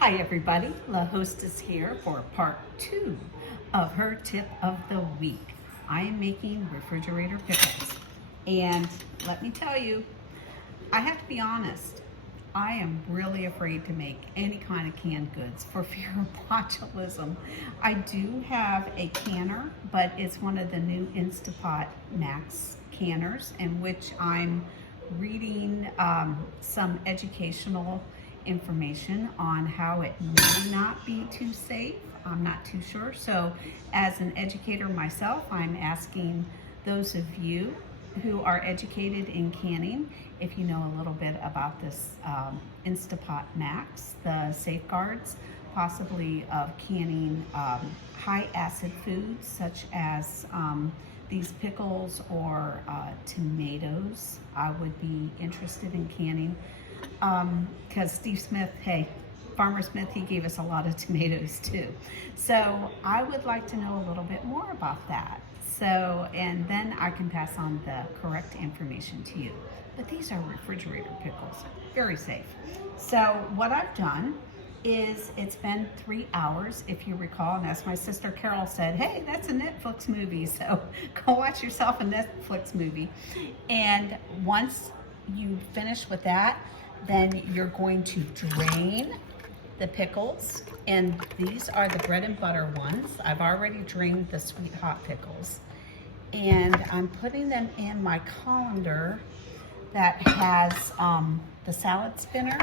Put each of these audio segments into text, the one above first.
Hi everybody, LaHostess here for part 2 of her tip of the week. I am making refrigerator pickles. And let me tell you, I have to be honest, I am really afraid to make any kind of canned goods for fear of botulism. I do have a canner, but it's one of the new Instapot Max canners in which I'm reading some educational information on how it may not be too safe. I'm not too sure. So as an educator myself, I'm asking those of you who are educated in canning if you know a little bit about this Instapot Max, the safeguards possibly of canning high acid foods such as these pickles or tomatoes. I would be interested in canning because Steve Smith, hey, Farmer Smith, he gave us a lot of tomatoes too. So I would like to know a little bit more about that. So, and then I can pass on the correct information to you. But these are refrigerator pickles, very safe. So what I've done is it's been 3 hours, if you recall, and as my sister Carol said, hey, that's a Netflix movie, so go watch yourself a Netflix movie. And once you finish with that, then you're going to drain the pickles, and these are the bread and butter ones. I've already drained the sweet hot pickles, and I'm putting them in my colander that has the salad spinner.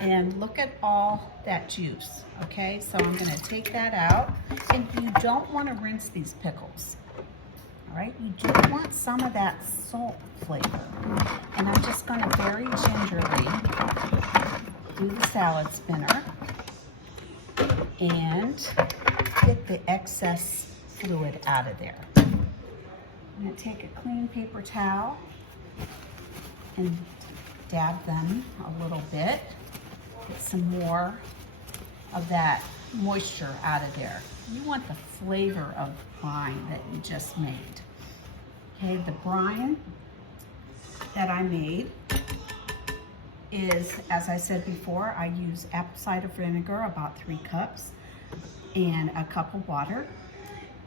And look at all that juice, okay? So I'm gonna take that out, and you don't wanna rinse these pickles, all right? You do want some of that salt flavor. And I'm just gonna very gingerly do the salad spinner and get the excess fluid out of there. I'm gonna take a clean paper towel and dab them a little bit. Get some more of that moisture out of there. You want the flavor of brine that you just made. Okay, the brine that I made is, as I said before, I use apple cider vinegar, about 3 cups, and a cup of water.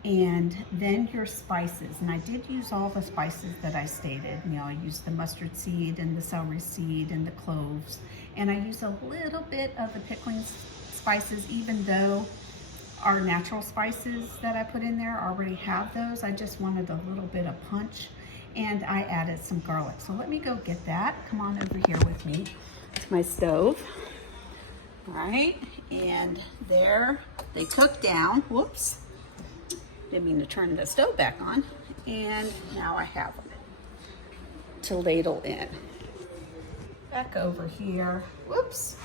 And then your spices, and I did use all the spices that I stated. You know, I used the mustard seed and the celery seed and the cloves, and I used a little bit of the pickling spices, even though our natural spices that I put in there already have those. I just wanted a little bit of punch, and I added some garlic. So let me go get that. Come on over here with me to my stove. All right, and there they took down, whoops. Didn't mean to turn the stove back on. And now I have it to ladle in. Back over here, whoops.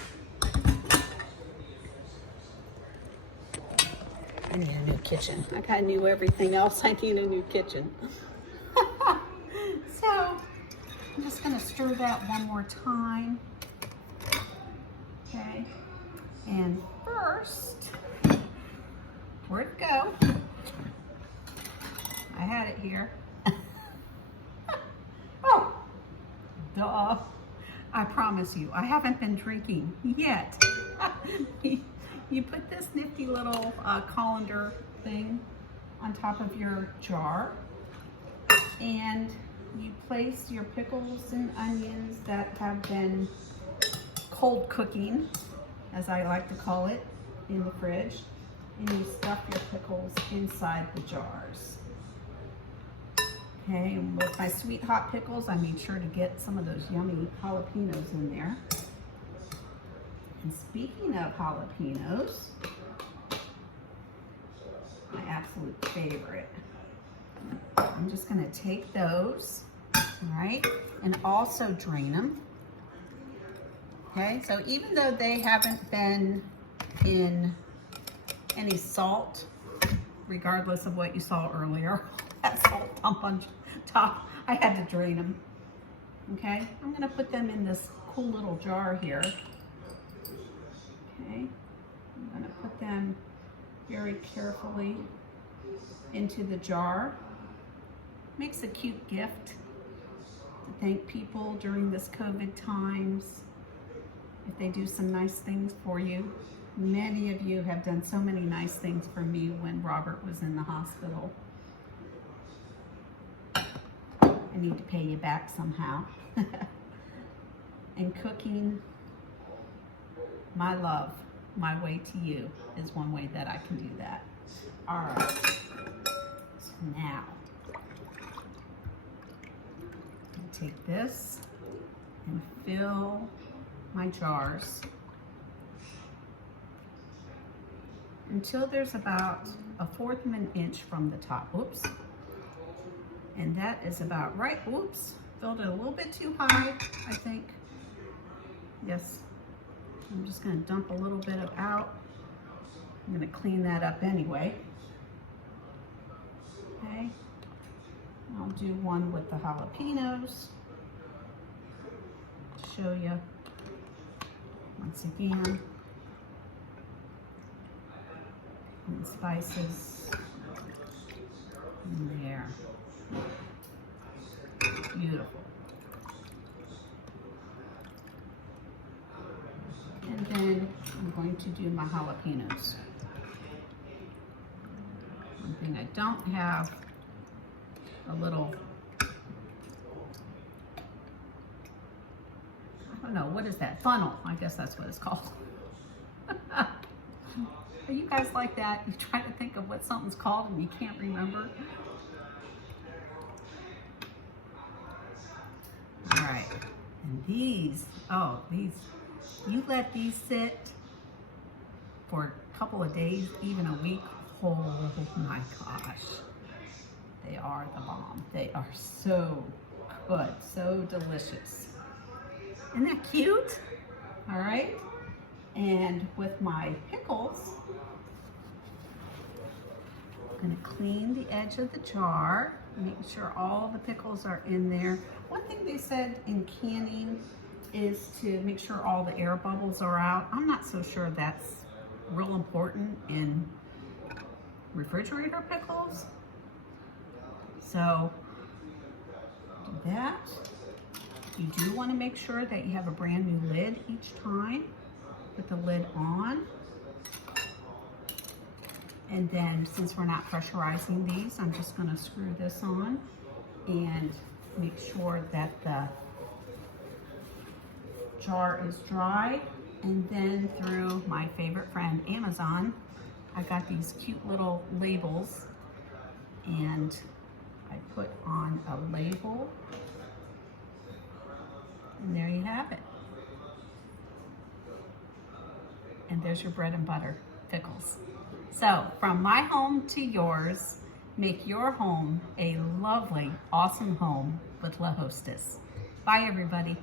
I need a new kitchen. I kind of knew everything else. I need a new kitchen. So I'm just gonna stir that one more time. Okay, and first, where'd it go? I had it here. Oh, duh. I promise you, I haven't been drinking yet. You put this nifty little colander thing on top of your jar, and you place your pickles and onions that have been cold cooking, as I like to call it, in the fridge, and you stuff your pickles inside the jars. Okay, and with my sweet hot pickles, I made sure to get some of those yummy jalapenos in there. And speaking of jalapenos, my absolute favorite, I'm just gonna take those, all right, and also drain them. Okay, so even though they haven't been in any salt, regardless of what you saw earlier, that salt dump on top, I had to drain them. Okay, I'm gonna put them in this cool little jar here. Okay, I'm gonna put them very carefully into the jar. Makes a cute gift to thank people during this COVID times. if they do some nice things for you. Many of you have done so many nice things for me when Robert was in the hospital. I need to pay you back somehow. And cooking my love, my way to you, is one way that I can do that. All right, so now I'll take this and fill my jars until there's about 1/4 of an inch from the top. Oops. And that is about right. Oops, filled it a little bit too high, I think. Yes, I'm just gonna dump a little bit of out. I'm gonna clean that up anyway. Okay, I'll do one with the jalapenos to show you once again. And spices in there. Beautiful. And then I'm going to do my jalapenos. One thing I don't have, a little, I don't know, what is that? Funnel, I guess that's what it's called. Are you guys like that? You try to think of what something's called and you can't remember? All right, and these, you let these sit for a couple of days, even a week. Oh my gosh, they are the bomb. They are so good, so delicious. Isn't that cute? All right, and with my pickles, I'm gonna clean the edge of the jar, making sure all the pickles are in there. One thing they said in canning is to make sure all the air bubbles are out. I'm not so sure that's real important in refrigerator pickles. So do that. You do want to make sure that you have a brand new lid each time. Put the lid on. And then since we're not pressurizing these, I'm just going to screw this on and make sure that the jar is dry. And then through my favorite friend, Amazon, I got these cute little labels, and I put on a label, and there you have it. And there's your bread and butter pickles. So from my home to yours, make your home a lovely, awesome home with LaHostess. Bye everybody.